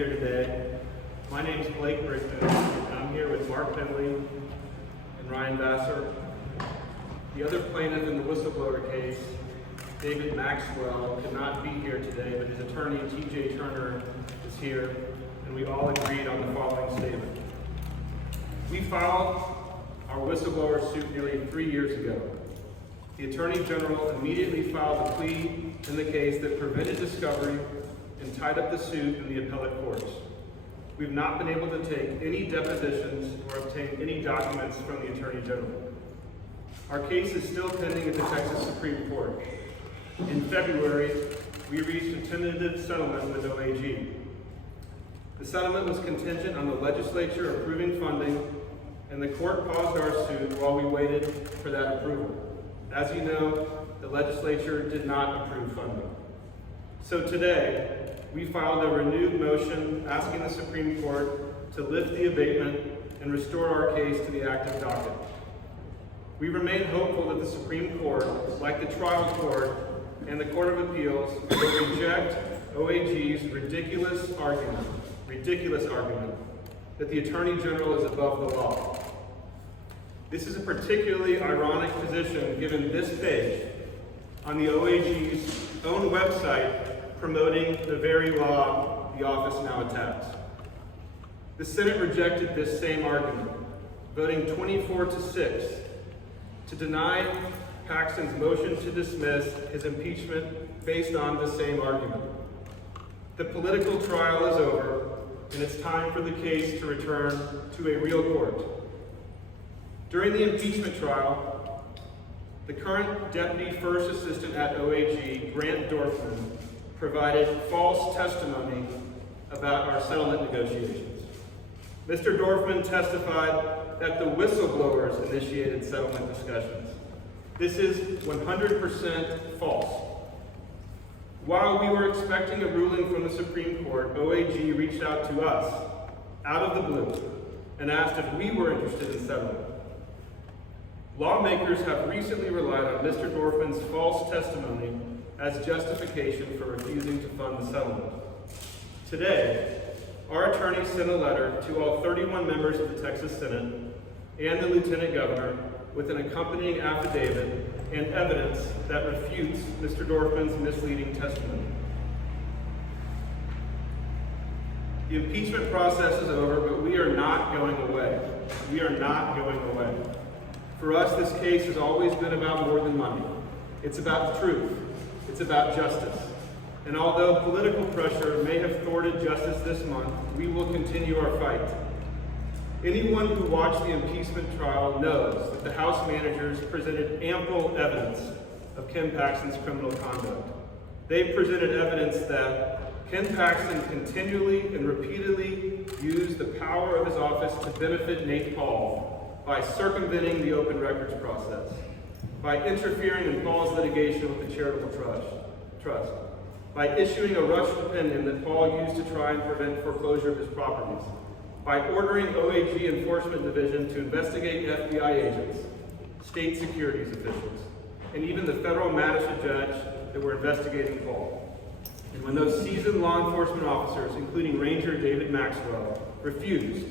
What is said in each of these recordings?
here today. My name is Blake Brickman, and I'm here with Mark Penley and Ryan Vassar. The other plaintiff in the whistleblower case, David Maxwell, could not be here today, but his attorney, TJ Turner, is here, and we all agreed on the following statement. We filed our whistleblower suit nearly 3 years ago. The Attorney General immediately filed a plea in the case that prevented discovery and tied up the suit in the appellate courts. We've not been able to take any depositions or obtain any documents from the Attorney General. Our case is still pending at the Texas Supreme Court. In February, we reached a tentative settlement with OAG. The settlement was contingent on the legislature approving funding, and the court paused our suit while we waited for that approval. As you know, the legislature did not approve funding. So today, we filed a renewed motion asking the Supreme Court to lift the abatement and restore our case to the active docket. We remain hopeful that the Supreme Court, like the trial court and the Court of Appeals, will reject OAG's ridiculous argument that the Attorney General is above the law. This is a particularly ironic position given this page on the OAG's own website promoting the very law the office now attacks. The Senate rejected this same argument, voting 24-6 to deny Paxton's motion to dismiss his impeachment based on the same argument. The political trial is over, and it's time for the case to return to a real court. During the impeachment trial, the current Deputy First Assistant at OAG, Grant Dorfman, provided false testimony about our settlement negotiations. Mr. Dorfman testified that the whistleblowers initiated settlement discussions. This is 100% false. While we were expecting a ruling from the Supreme Court, OAG reached out to us, out of the blue, and asked if we were interested in settlement. Lawmakers have recently relied on Mr. Dorfman's false testimony as justification for refusing to fund the settlement. Today, our attorney sent a letter to all 31 members of the Texas Senate and the Lieutenant Governor with an accompanying affidavit and evidence that refutes Mr. Dorfman's misleading testimony. The impeachment process is over, but we are not going away. We are not going away. For us, this case has always been about more than money. It's about the truth. It's about justice. And although political pressure may have thwarted justice this month, we will continue our fight. Anyone who watched the impeachment trial knows that the House managers presented ample evidence of Ken Paxton's criminal conduct. They presented evidence that Ken Paxton continually and repeatedly used the power of his office to benefit Nate Paul by circumventing the open records process, by interfering in Paul's litigation with the charitable trust, by issuing a rushed opinion that Paul used to try and prevent foreclosure of his properties, by ordering OAG Enforcement Division to investigate FBI agents, state securities officials, and even the federal magistrate judge that were investigating Paul. And when those seasoned law enforcement officers, including Ranger David Maxwell, refused,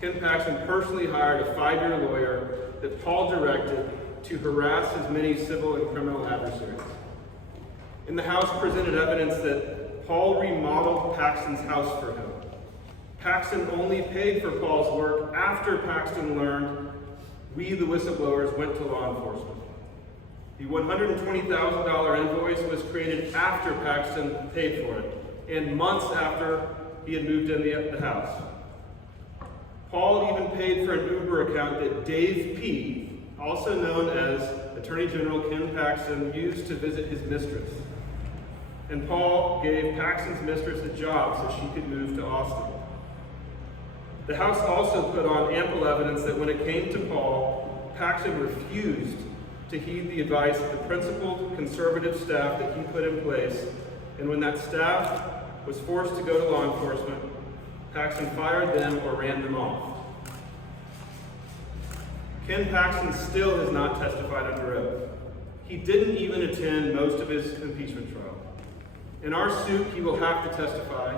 Ken Paxton personally hired a 5-year lawyer that Paul directed to harass his many civil and criminal adversaries. And the House presented evidence that Paul remodeled Paxton's house for him. Paxton only paid for Paul's work after Paxton learned we, the whistleblowers, went to law enforcement. The $120,000 invoice was created after Paxton paid for it, and months after he had moved in the house. Paul even paid for an Uber account that Dave P., also known as Attorney General Ken Paxton, used to visit his mistress. And Paul gave Paxton's mistress a job so she could move to Austin. The House also put on ample evidence that when it came to Paul, Paxton refused to heed the advice of the principled conservative staff that he put in place, and when that staff was forced to go to law enforcement, Paxton fired them or ran them off. Ken Paxton still has not testified under oath. He didn't even attend most of his impeachment trial. In our suit, he will have to testify,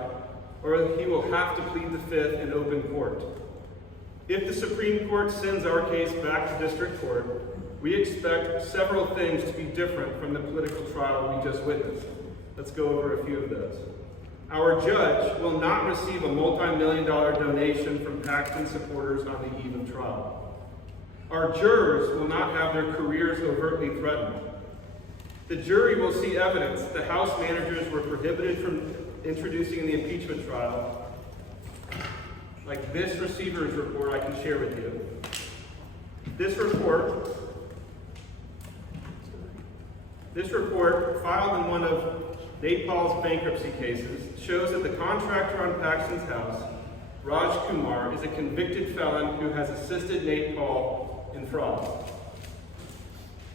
or he will have to plead the fifth in open court. If the Supreme Court sends our case back to district court, we expect several things to be different from the political trial we just witnessed. Let's go over a few of those. Our judge will not receive a multi-million-dollar donation from Paxton supporters on the eve of trial. Our jurors will not have their careers overtly threatened. The jury will see evidence the House managers were prohibited from introducing in the impeachment trial, like this receiver's report I can share with you. This report, filed in one of Nate Paul's bankruptcy cases, shows that the contractor on Paxton's house, Raj Kumar, is a convicted felon who has assisted Nate Paul in fraud.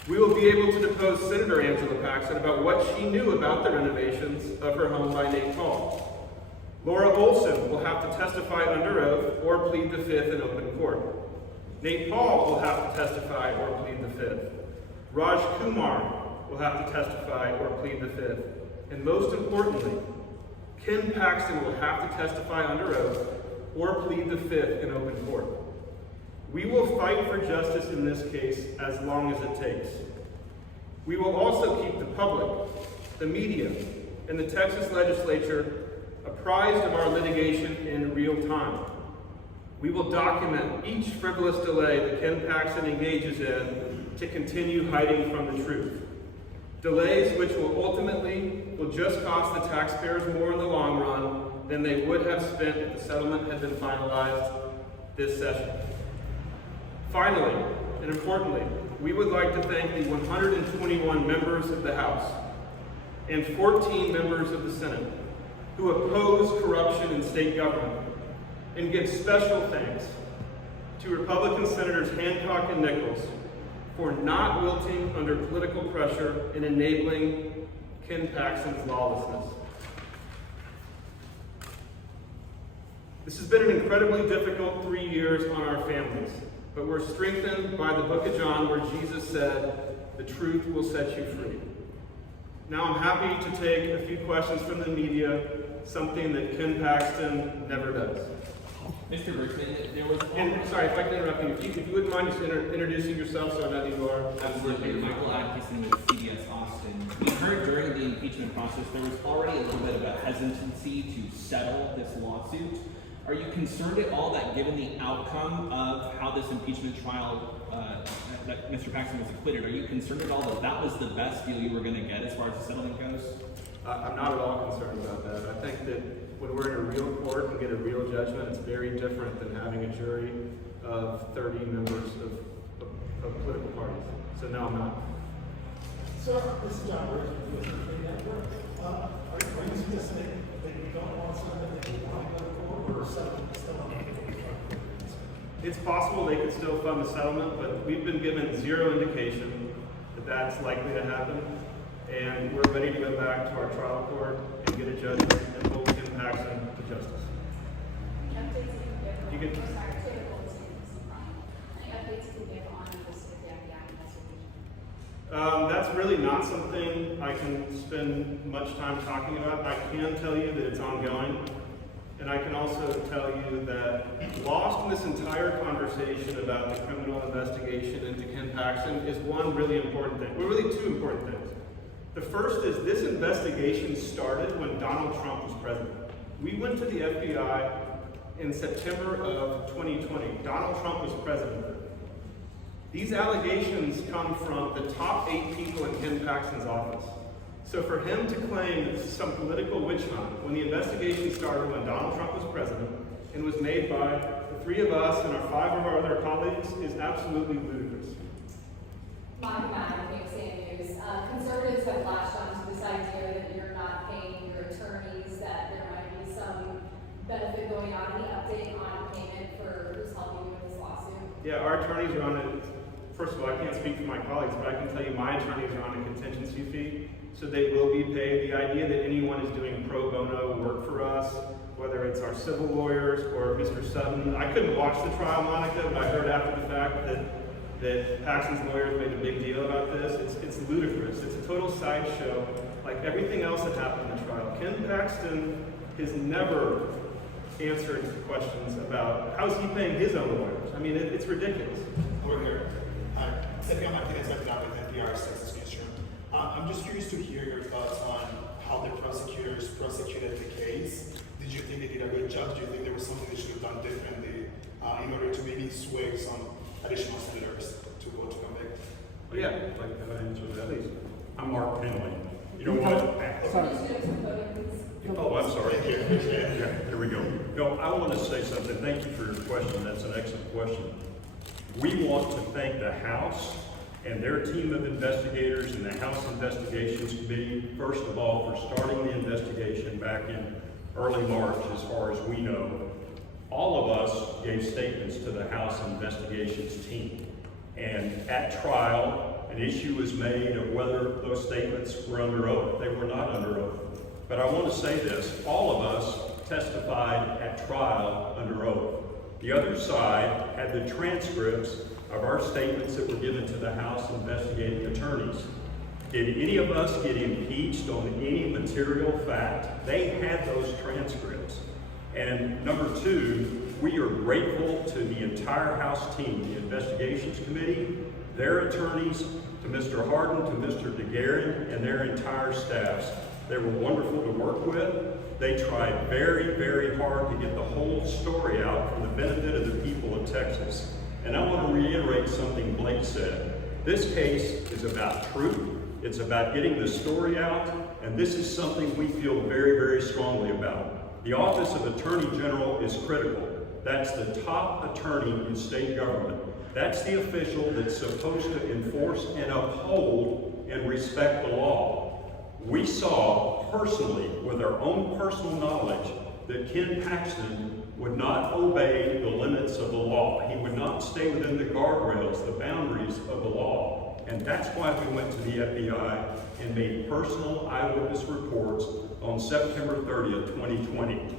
We will be able to depose Senator Angela Paxton about what she knew about the renovations of her home by Nate Paul. Laura Olson will have to testify under oath or plead the fifth in open court. Nate Paul will have to testify or plead the fifth. Raj Kumar will have to testify or plead the fifth. And most importantly, Ken Paxton will have to testify under oath or plead the fifth in open court. We will fight for justice in this case as long as it takes. We will also keep the public, the media, and the Texas legislature apprised of our litigation in real time. We will document each frivolous delay that Ken Paxton engages in to continue hiding from the truth. Delays which will just cost the taxpayers more in the long run than they would have spent if the settlement had been finalized this session. Finally, and importantly, we would like to thank the 121 members of the House and 14 members of the Senate who oppose corruption in state government, and give special thanks to Republican Senators Hancock and Nichols for not wilting under political pressure and enabling Ken Paxton's lawlessness. This has been an incredibly difficult 3 years on our families, but we're strengthened by the book of John where Jesus said, "The truth will set you free." Now I'm happy to take a few questions from the media, something that Ken Paxton never does. Mr. Brickman, there was... And sorry, if I can interrupt you, if you wouldn't mind just introducing yourself so I know who you are. Absolutely. Michael Atkinson with CBS Austin. We heard during the impeachment process there was already a little bit of a hesitancy to settle this lawsuit. Are you concerned at all that given the outcome of how this impeachment trial, that Mr. Paxton was acquitted, are you concerned at all that that was the best deal you were going to get as far as the settlement goes? I'm not at all concerned about that. I think that when we're in a real court and get a real judgment, it's very different than having a jury of 30 members of political parties. So no, I'm not. Sir, this is John Brickman. Are you suggesting that you don't want something that you want to go to court or settlement still on the It's possible they could still fund the settlement, but we've been given zero indication that that's likely to happen. And we're ready to go back to our trial court and get a judgment and hold Ken Paxton to justice. You can. That's really not something I can spend much time talking about. I can tell you that it's ongoing. And I can also tell you that lost in this entire conversation about the criminal investigation into Ken Paxton is one really important thing. Well, really two important things. The first is this investigation started when Donald Trump was president. We went to the FBI in September of 2020. Donald Trump was president. These allegations come from the top 8 people in Ken Paxton's office. So for him to claim that this is some political witch hunt, when the investigation started when Donald Trump was president and was made by the 3 of us and our 5 of our other colleagues, is absolutely ludicrous. Conservatives have latched onto this idea that you're not paying your attorneys, that there might be some benefit going on. Any update on payment for who's helping you with this lawsuit? Yeah, our attorneys are on it. First of all, I can't speak for my colleagues, but I can tell you my attorneys are on a contingency fee, so they will be paid. The idea that anyone is doing pro bono work for us, whether it's our civil lawyers or Mr. Sutton. I couldn't watch the trial, Monica, but I heard after the fact that Paxton's lawyers made a big deal about this. It's ludicrous. It's a total sideshow, like everything else that happened in the trial. Ken Paxton has never answering questions about how's he paying his own lawyers. I mean, it's ridiculous. Over here. Stefan Martinez, I'm with NPR's Texas Newsroom. I'm just curious to hear your thoughts on how the prosecutors prosecuted the case. Did you think they did a good job? Do you think there was something they should have done differently in order to maybe sway some additional senators to vote to convict? Yeah. I'd like to answer that. Please. I'm Mark Penley. You know what? Oh, I'm sorry. Yeah, here we go. No, I want to say something. Thank you for your question. That's an excellent question. We want to thank the House and their team of investigators and the House Investigations Committee, first of all, for starting the investigation back in early March, as far as we know. All of us gave statements to the House Investigations team. And at trial, an issue was made of whether those statements were under oath. They were not under oath. But I want to say this, all of us testified at trial under oath. The other side had the transcripts of our statements that were given to the House investigating attorneys. Did any of us get impeached on any material fact? They had those transcripts. And number two, we are grateful to the entire House team, the Investigations Committee, their attorneys, to Mr. Hardin, to Mr. DeGuerin, and their entire staffs. They were wonderful to work with. They tried very, very hard to get the whole story out for the benefit of the people of Texas. And I want to reiterate something Blake said. This case is about truth. It's about getting the story out. And this is something we feel very, very strongly about. The Office of Attorney General is critical. That's the top attorney in state government. That's the official that's supposed to enforce and uphold and respect the law. We saw personally, with our own personal knowledge, that Ken Paxton would not obey the limits of the law. He would not stay within the guardrails, the boundaries of the law. And that's why we went to the FBI and made personal eyewitness reports on September 30th, 2020.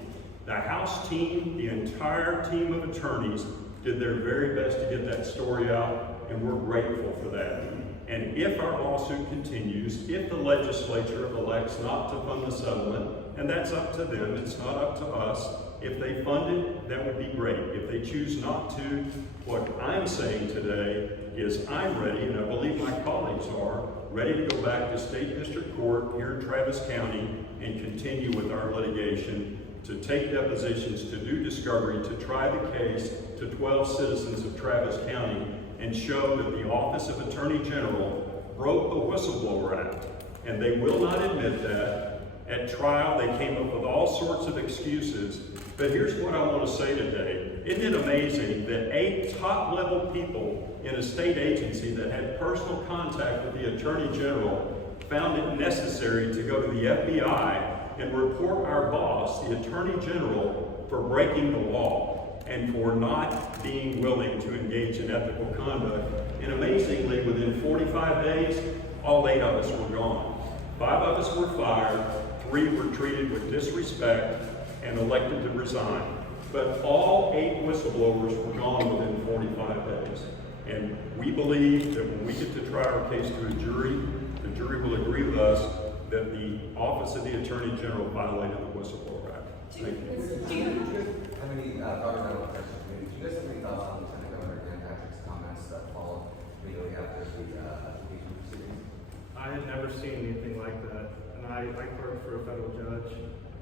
The House team, the entire team of attorneys, did their very best to get that story out, and we're grateful for that. And if our lawsuit continues, if the legislature elects not to fund the settlement, and that's up to them, it's not up to us, if they fund it, that would be great. If they choose not to, what I'm saying today is I'm ready, and I believe my colleagues are, ready to go back to State District Court here in Travis County and continue with our litigation, to take depositions, to do discovery, to try the case to 12 citizens of Travis County and show that the Office of Attorney General broke the Whistleblower Act. And they will not admit that. At trial, they came up with all sorts of excuses. But here's what I want to say today. Isn't it amazing that 8 top-level people in a state agency that had personal contact with the Attorney General found it necessary to go to the FBI and report our boss, the Attorney General, for breaking the law and for not being willing to engage in ethical conduct. And amazingly, within 45 days, all 8 of us were gone. 5 of us were fired, 3 were treated with disrespect and elected to resign. But all 8 whistleblowers were gone within 45 days. And we believe that when we get to try our case to a jury, the jury will agree with us that the Office of the Attorney General violated the Whistleblower Act. Thank you. How many governmental questions? Do you guys have any thoughts on Lieutenant Governor Ken Paxton's comments that followed immediately after the impeachment proceedings? I had never seen anything like that. And I clerk for a federal judge.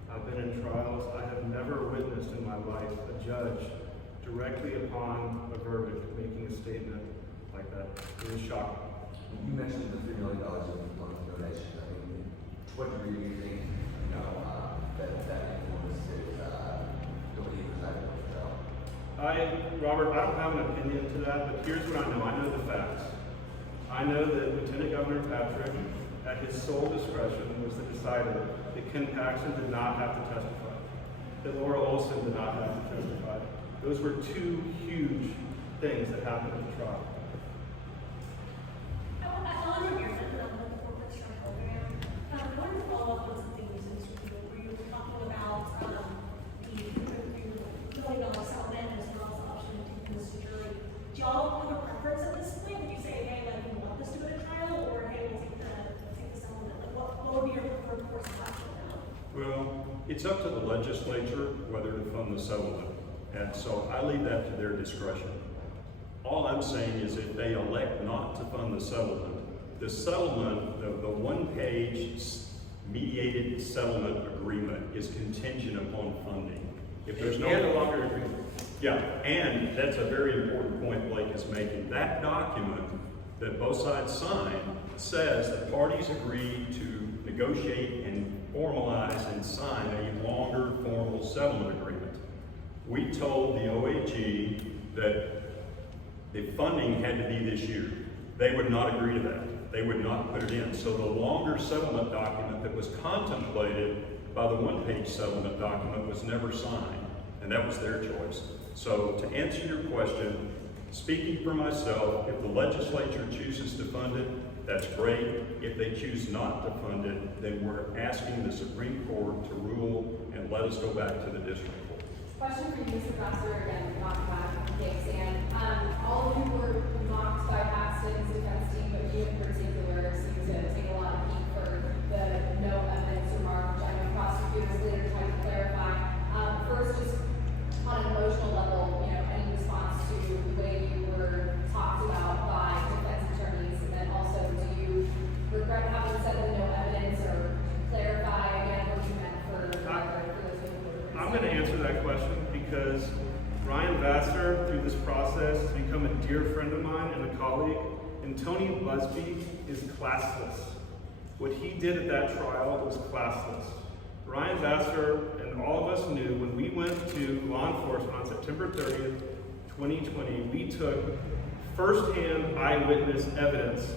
I've been in trials. I have never witnessed in my life a judge directly upon a verdict making a statement like that. It was shocking. You mentioned the $3 million in donation. I mean, to what degree do you think, that influenced his ability to preside over the trial? Robert, I don't have an opinion to that, but here's what I know. I know the facts. I know that Lieutenant Governor Patrick, at his sole discretion, was the decider that Ken Paxton did not have to testify, that Laura Olson did not have to testify. Those were 2 huge things that happened at the trial. On your the corporate strike program, I wanted to follow up on something you said where you were talking about the $1 million settlement as well as the option to take this to jury. Do y'all have a preference at this point? Would you say, hey, like, we want this to go to trial, or hey, we'll take the settlement? Like, what would be your preferred course of action now? Well, It's up to the legislature whether to fund the settlement, and so I leave that to their discretion. All I'm saying is if they elect not to fund the settlement, the one-page mediated settlement agreement is contingent upon funding. If there's no longer agreement. Yeah, and that's a very important point Blake is making. That document that both sides signed says the parties agree to negotiate and formalize and sign a longer formal settlement agreement. We told the OAG that the funding had to be this year. They would not agree to that. They would not put it in. So the longer settlement document that was contemplated by the one-page settlement document was never signed, and that was their choice. So to answer your question, speaking for myself, if the legislature chooses to fund it, that's great. If they choose not to fund it, then we're asking the Supreme Court to rule and let us go back to the district court. Question for you, Mr. Vassar, again, not about case, and all of you were mocked by Paxton's defense team, but you in particular seem to take a lot of heat for the no evidence remark, which I know prosecutors later tried to clarify. First, just on an emotional level, any response to the way you were talked about by defense attorneys, and then also, do you regret having said the no evidence, or clarify again what you meant for those people who were I'm going to answer that question because Ryan Vassar, through this process, has become a dear friend of mine and a colleague, and Tony Busby is classless. What he did at that trial was classless. Ryan Vassar and all of us knew when we went to law enforcement on September 30th, 2020, we took firsthand eyewitness evidence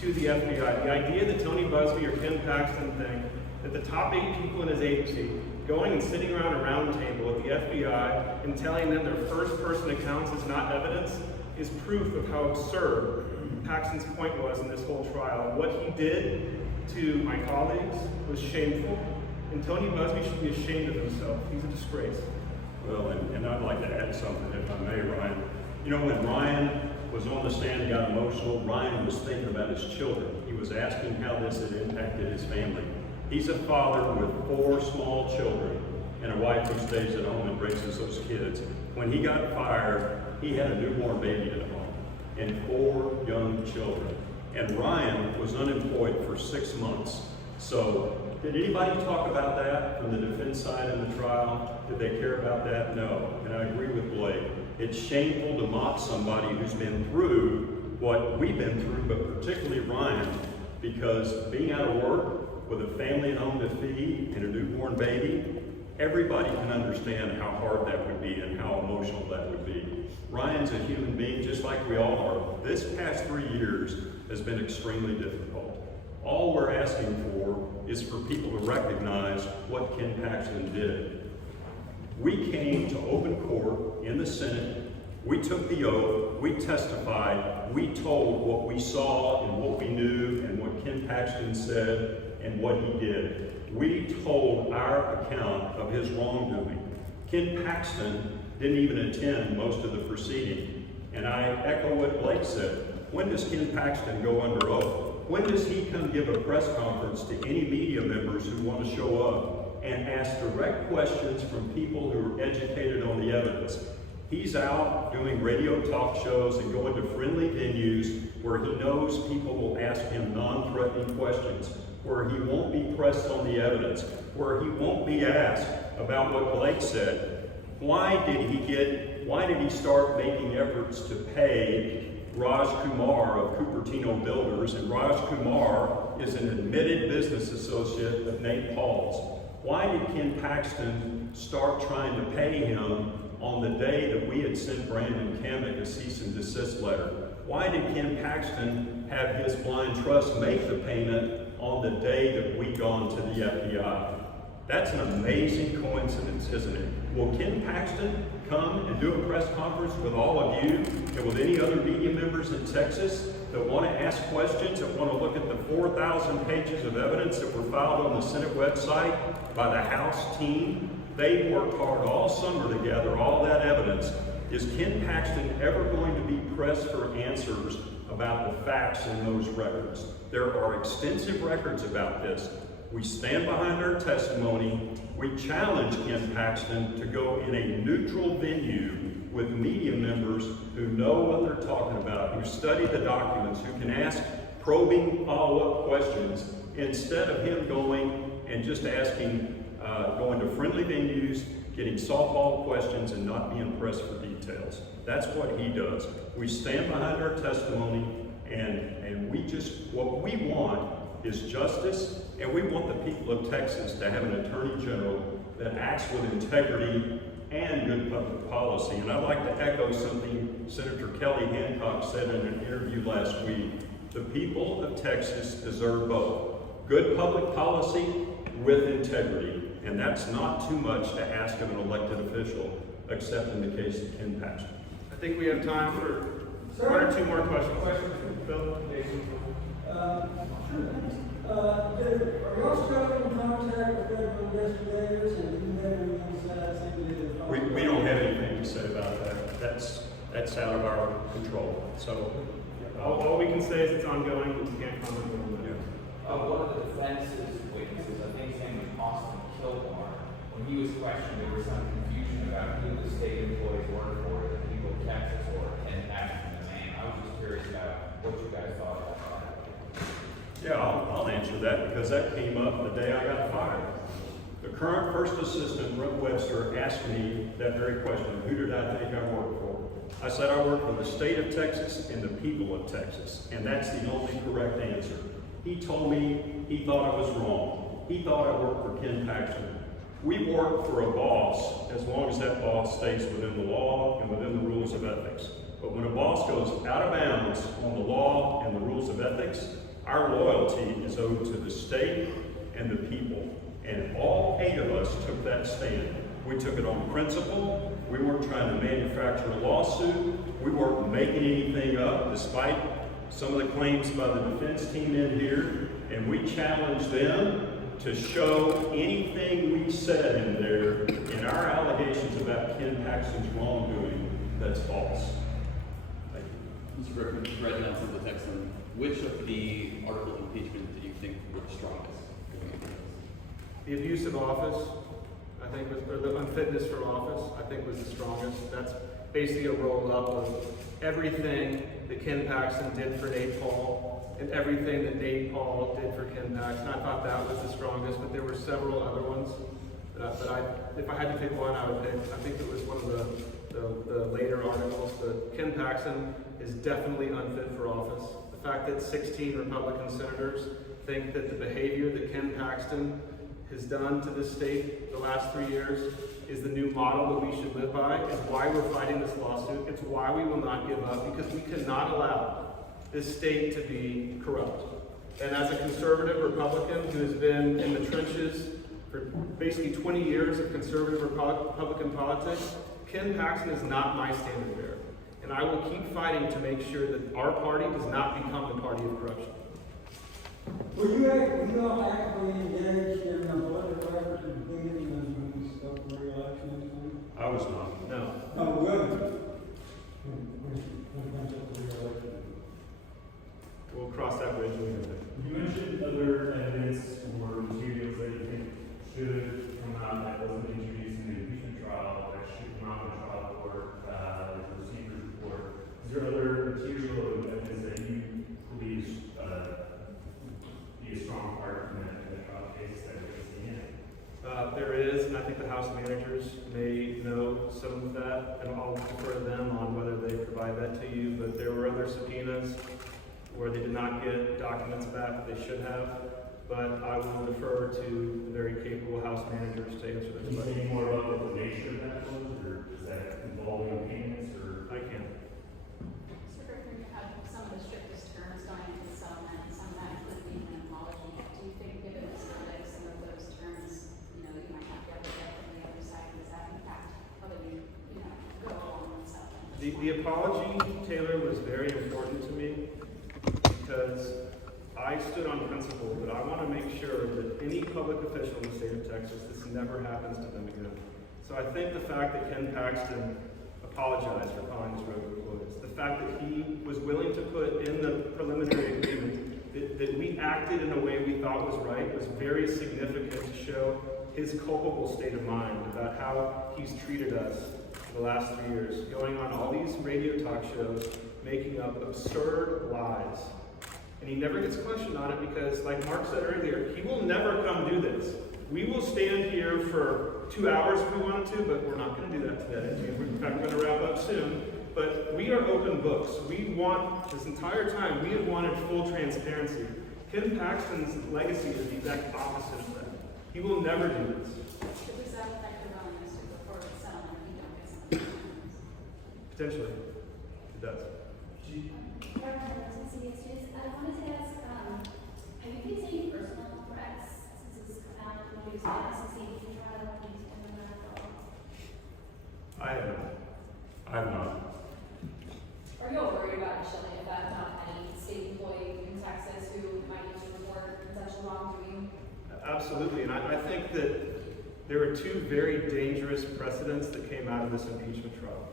to the FBI. The idea that Tony Busby or Ken Paxton think that the top 8 people in his agency going and sitting around a round table at the FBI and telling them their first-person accounts is not evidence is proof of how absurd Paxton's point was in this whole trial. What he did to my colleagues was shameful, and Tony Busby should be ashamed of himself. He's a disgrace. Well, and I'd like to add something, if I may, Ryan. When Ryan was on the stand and got emotional, Ryan was thinking about his children. He was asking how this had impacted his family. He's a father with 4 small children and a wife who stays at home and raises those kids. When he got fired, he had a newborn baby at home and 4 young children. And Ryan was unemployed for 6 months. So did anybody talk about that from the defense side in the trial? Did they care about that? No. And I agree with Blake. It's shameful to mock somebody who's been through what we've been through, but particularly Ryan, because being out of work with a family at home to feed and a newborn baby, everybody can understand how hard that would be and how emotional that would be. Ryan's a human being just like we all are. This past 3 years has been extremely difficult. All we're asking for is for people to recognize what Ken Paxton did. We came to open court in the Senate, we took the oath, we testified, we told what we saw and what we knew and what Ken Paxton said and what he did. We told our account of his wrongdoing. Ken Paxton didn't even attend most of the proceeding. And I echo what Blake said. When does Ken Paxton go under oath? When does he come give a press conference to any media members who want to show up and ask direct questions from people who are educated on the evidence? He's out doing radio talk shows and going to friendly venues where he knows people will ask him non-threatening questions, where he won't be pressed on the evidence, where he won't be asked about what Blake said. Why did he start making efforts to pay Raj Kumar of Cupertino Builders? And Raj Kumar is an admitted business associate of Nate Paul's. Why did Ken Paxton start trying to pay him on the day that we had sent Brandon Kamek a cease and desist letter? Why did Ken Paxton have his blind trust make the payment on the day that we gone to the FBI? That's an amazing coincidence, isn't it? Will Ken Paxton come and do a press conference with all of you and with any other media members in Texas that want to ask questions, that want to look at the 4,000 pages of evidence that were filed on the Senate website by the House team? They worked hard all summer to gather all that evidence. Is Ken Paxton ever going to be pressed for answers about the facts in those records? There are extensive records about this. We stand behind our testimony. We challenge Ken Paxton to go in a neutral venue with media members who know what they're talking about, who study the documents, who can ask probing follow-up questions, instead of him going and just asking, going to friendly venues, getting softball questions, and not being pressed for details. That's what he does. We stand behind our testimony, and we just, what we want is justice, and we want the people of Texas to have an attorney general that acts with integrity and good public policy. And I'd like to echo something Senator Kelly Hancock said in an interview last week. The people of Texas deserve both good public policy with integrity, and that's not too much to ask of an elected official, except in the case of Ken Paxton. I think we have time for one or two more questions. Bill? Are you also in contact with federal investigators, and do you have any insights into the We don't have anything to say about that. That's out of our control. So, All we can say is it's ongoing, but we can't comment on that. One of the defense's witnesses, I think his name was Austin Kilmar, when he was questioned, there was some confusion about who the state employees worked for, the people of Texas or Ken Paxton, the man. I was just curious about what you guys thought about that. yeah, I'll answer that because that came up the day I got fired. The current first assistant, Brooke Webster, asked me that very question: who did I think I worked for? I said I worked for the state of Texas and the people of Texas, and that's the only correct answer. He told me he thought I was wrong. He thought I worked for Ken Paxton. We work for a boss as long as that boss stays within the law and within the rules of ethics. But when a boss goes out of bounds on the law and the rules of ethics, our loyalty is owed to the state and the people. And all 8 of us took that stand. We took it on principle. We weren't trying to manufacture a lawsuit. We weren't making anything up, despite some of the claims by the defense team in here. And we challenged them to show anything we said in there in our allegations about Ken Paxton's wrongdoing that's false. Thank you. Mr. Brickman, Brett Nelson, the Texan. Which of the article of impeachment did you think were the strongest? The abuse of office, I think, or the unfitness for office, I think was the strongest. That's basically a roll-up of everything that Ken Paxton did for Nate Paul and everything that Nate Paul did for Ken Paxton. I thought that was the strongest, but there were several other ones. If I had to pick one, I would pick, I think it was one of the later articles, but Ken Paxton is definitely unfit for office. The fact that 16 Republican senators think that the behavior that Ken Paxton has done to this state the last 3 years is the new model that we should live by. It's why we're fighting this lawsuit. It's why we will not give up, because we cannot allow this state to be corrupt. And as a conservative Republican who has been in the trenches for basically 20 years of conservative Republican politics, Ken Paxton is not my standard bearer. And I will keep fighting to make sure that our party does not become the party of corruption. Were you all actively engaged in political efforts in Cleveland when you spoke for re-election? I was not. No. No, good. When re-election? We'll cross that bridge when we get there. You mentioned other evidence or materials that you think should come out that wasn't introduced in the impeachment trial, that should come out in the trial court, the procedures report. Is there other material or evidence that you believe be a strong part in the trial case that we're seeing? There is, and I think the House managers may know some of that, and I'll defer to them on whether they provide that to you, but there were other subpoenas where they did not get documents back that they should have, but I will defer to the very capable House managers to answer Can those you questions. say more about what the nature of that was, or is that involving payments, or? I can. Mr. Brickman, you have some of the strictest terms going into the settlement, and some of that including an apology. Do you think, given the context, some of those terms, you might have to get from the other side, does that impact whether you go along with the settlement? The apology, Taylor, was very important to me because I stood on principle that I want to make sure that any public official in the state of Texas, this never happens to them again. So I think the fact that Ken Paxton apologized for calling his road employees, the fact that he was willing to put in the preliminary agreement that we acted in a way we thought was right was very significant to show his culpable state of mind about how he's treated us for the last 3 years, going on all these radio talk shows, making up absurd lies. And he never gets questioned on it because, like Mark said earlier, he will never come do this. We will stand here for 2 hours if we wanted to, but we're not going to do that today. In fact, we're going to wrap up soon. But we are open books. We want, this entire time, we have wanted full transparency. Ken Paxton's legacy is the exact opposite of that. He will never do this. Does that affect the willingness to go forward with settlement if you don't get something? Potentially, it does. I wanted to ask, have you faced any personal threats since this has come out? Nobody's been succeeding in trial, nobody's been in the I have not. Are you all worried about a chilling effect on any state employee in Texas who might need to report potential wrongdoing? Absolutely, and I think that there were 2 very dangerous precedents that came out of this impeachment trial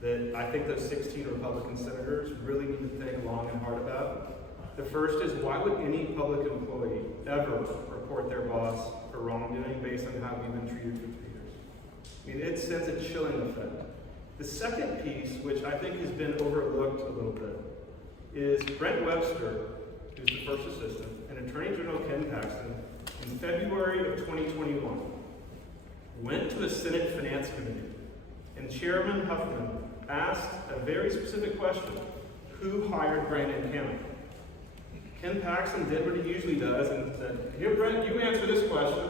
that I think those 16 Republican senators really need to think long and hard about. The first is, why would any public employee ever report their boss for wrongdoing based on how we've been treated for 3 years? I mean, it sends a chilling effect. The second piece, which I think has been overlooked a little bit, is Brent Webster, who's the first assistant, and Attorney General Ken Paxton, in February of 2021, went to a Senate Finance Committee, and Chairman Huffman asked a very specific question: who hired Brandon County? Ken Paxton did what he usually does and said, "Here, Brent, you answer this question."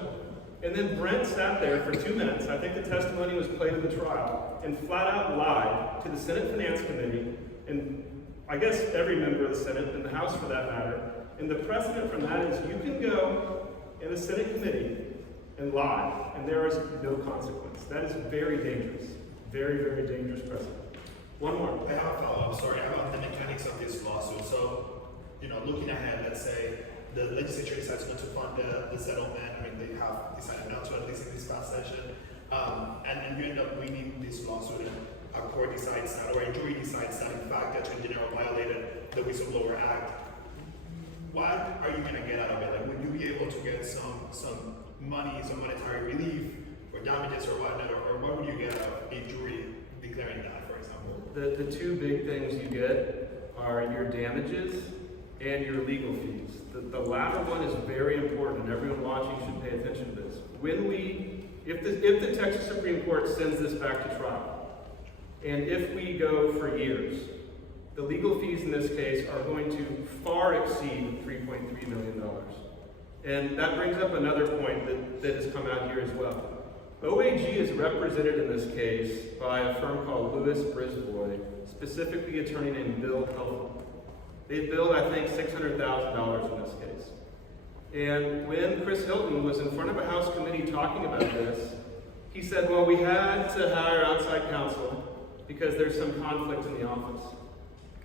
And then Brent sat there for 2 minutes, I think the testimony was played in the trial, and flat out lied to the Senate Finance Committee, and I guess every member of the Senate, and the House for that matter. And the precedent from that is you can go in a Senate committee and lie, and there is no consequence. That is very dangerous. Very, very dangerous precedent. One more. I have a follow-up, sorry, about the mechanics of this lawsuit. So, looking ahead, let's say the legislature decides not to fund the settlement. I mean, they have decided not to, at least in this past session. And you end up winning this lawsuit, and a court decides that, or a jury decides that, in fact, the Attorney General violated the Whistleblower Act. What are you going to get out of it? Like, would you be able to get some money, some monetary relief, or damages, or whatnot, or what would you get out of a jury declaring that, for example? The 2 big things you get are your damages and your legal fees. The latter one is very important, and everyone watching should pay attention to this. If the Texas Supreme Court sends this back to trial, and if we go for years, the legal fees in this case are going to far exceed $3.3 million. And that brings up another point that has come out here as well. OAG is represented in this case by a firm called Lewis Brisbois, specifically an attorney named Bill Helfman. They billed, I think, $600,000 in this case. And when Chris Hilton was in front of a House committee talking about this, he said, well, we had to hire outside counsel because there's some conflict in the office.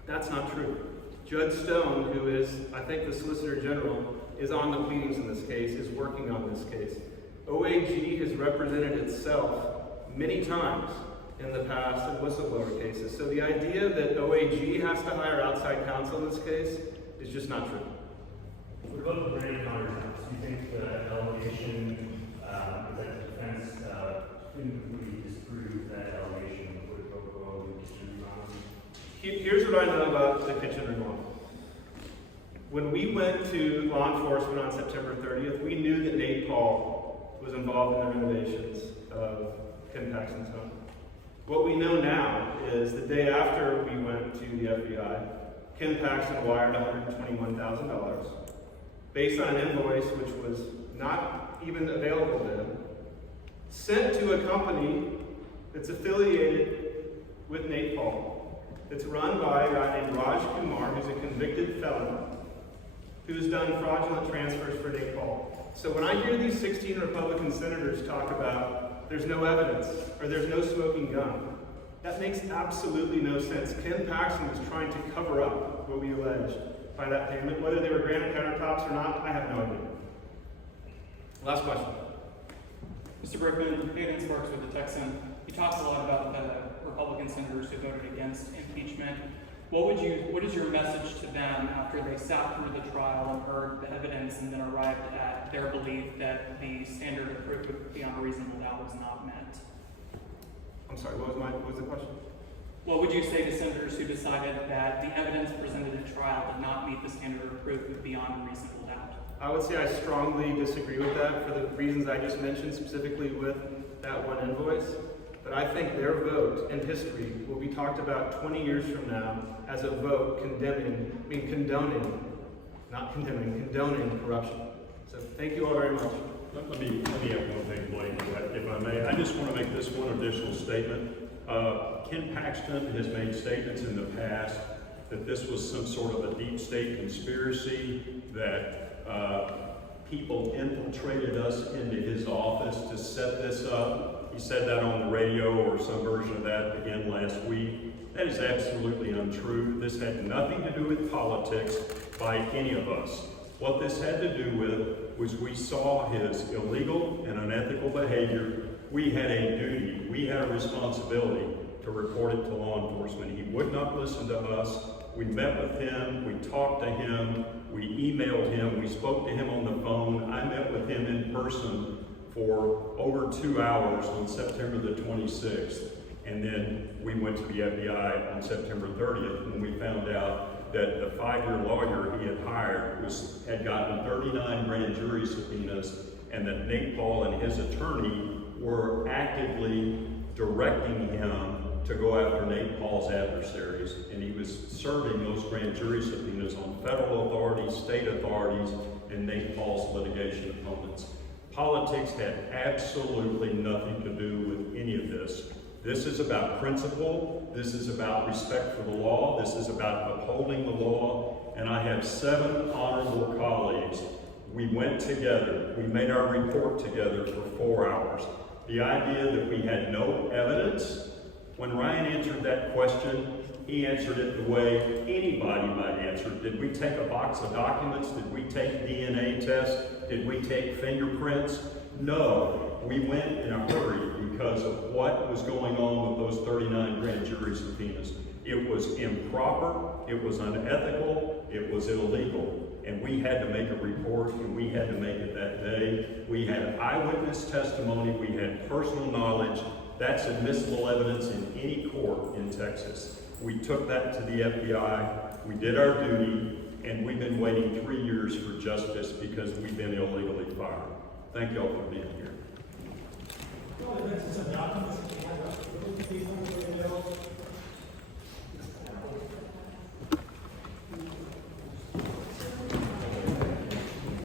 That's not true. Judge Stone, who is, I think, the Solicitor General, is on the pleadings in this case, is working on this case. OAG has represented itself many times in the past in whistleblower cases. So the idea that OAG has to hire outside counsel in this case is just not true. What about the Brandon County house? Do you think the allegation that the defense couldn't really disprove that allegation would go in the kitchen room? Here's what I know about the kitchen room. When we went to law enforcement on September 30th, we knew that Nate Paul was involved in the renovations of Ken Paxton's home. What we know now is the day after we went to the FBI, Ken Paxton wired $121,000 based on an invoice which was not even available to him, sent to a company that's affiliated with Nate Paul, that's run by a guy named Raj Kumar, who's a convicted felon, who's done fraudulent transfers for Nate Paul. So when I hear these 16 Republican senators talk about there's no evidence or there's no smoking gun, that makes absolutely no sense. Ken Paxton was trying to cover up what we allege by that payment. Whether they were granite countertops or not, I have no idea. Last question. Mr. Brickman, Hayden Sparks with the Texan. He talks a lot about the Republican senators who voted against impeachment. what is your message to them after they sat through the trial and heard the evidence and then arrived at their belief that the standard of proof beyond reasonable doubt was not met? I'm sorry, what was the question? What would you say to senators who decided that the evidence presented at trial did not meet the standard of proof beyond reasonable doubt? I would say I strongly disagree with that for the reasons I just mentioned, specifically with that one invoice. But I think their vote in history will be talked about 20 years from now as a vote condoning corruption. So thank you all very much. Let me add one thing, Blake, if I may. I just want to make this one additional statement. Ken Paxton has made statements in the past that this was some sort of a deep state conspiracy, that people infiltrated us into his office to set this up. He said that on the radio, or some version of that again last week. That is absolutely untrue. This had nothing to do with politics by any of us. What this had to do with was we saw his illegal and unethical behavior. We had a duty, we had a responsibility to report it to law enforcement. He would not listen to us. We met with him, we talked to him, we emailed him, we spoke to him on the phone. I met with him in person for over 2 hours on September the 26th. And then we went to the FBI on September 30th when we found out that the 5-year lawyer he had hired had gotten 39 grand jury subpoenas, and that Nate Paul and his attorney were actively directing him to go after Nate Paul's adversaries. And he was serving those grand jury subpoenas on federal authorities, state authorities, and Nate Paul's litigation opponents. Politics had absolutely nothing to do with any of this. This is about principle. This is about respect for the law. This is about upholding the law. And I have 7 honorable colleagues. We went together. We made our report together for 4 hours. The idea that we had no evidence, when Ryan answered that question, he answered it the way anybody might answer it. Did we take a box of documents? Did we take DNA tests? Did we take fingerprints? No. We went in a hurry because of what was going on with those 39 grand jury subpoenas. It was improper, it was unethical, it was illegal. And we had to make a report, and we had to make it that day. We had eyewitness testimony, we had personal knowledge. That's admissible evidence in any court in Texas. We took that to the FBI, we did our duty, and we've been waiting 3 years for justice because we've been illegally fired. Thank you all for being here. Well, this is a document that we have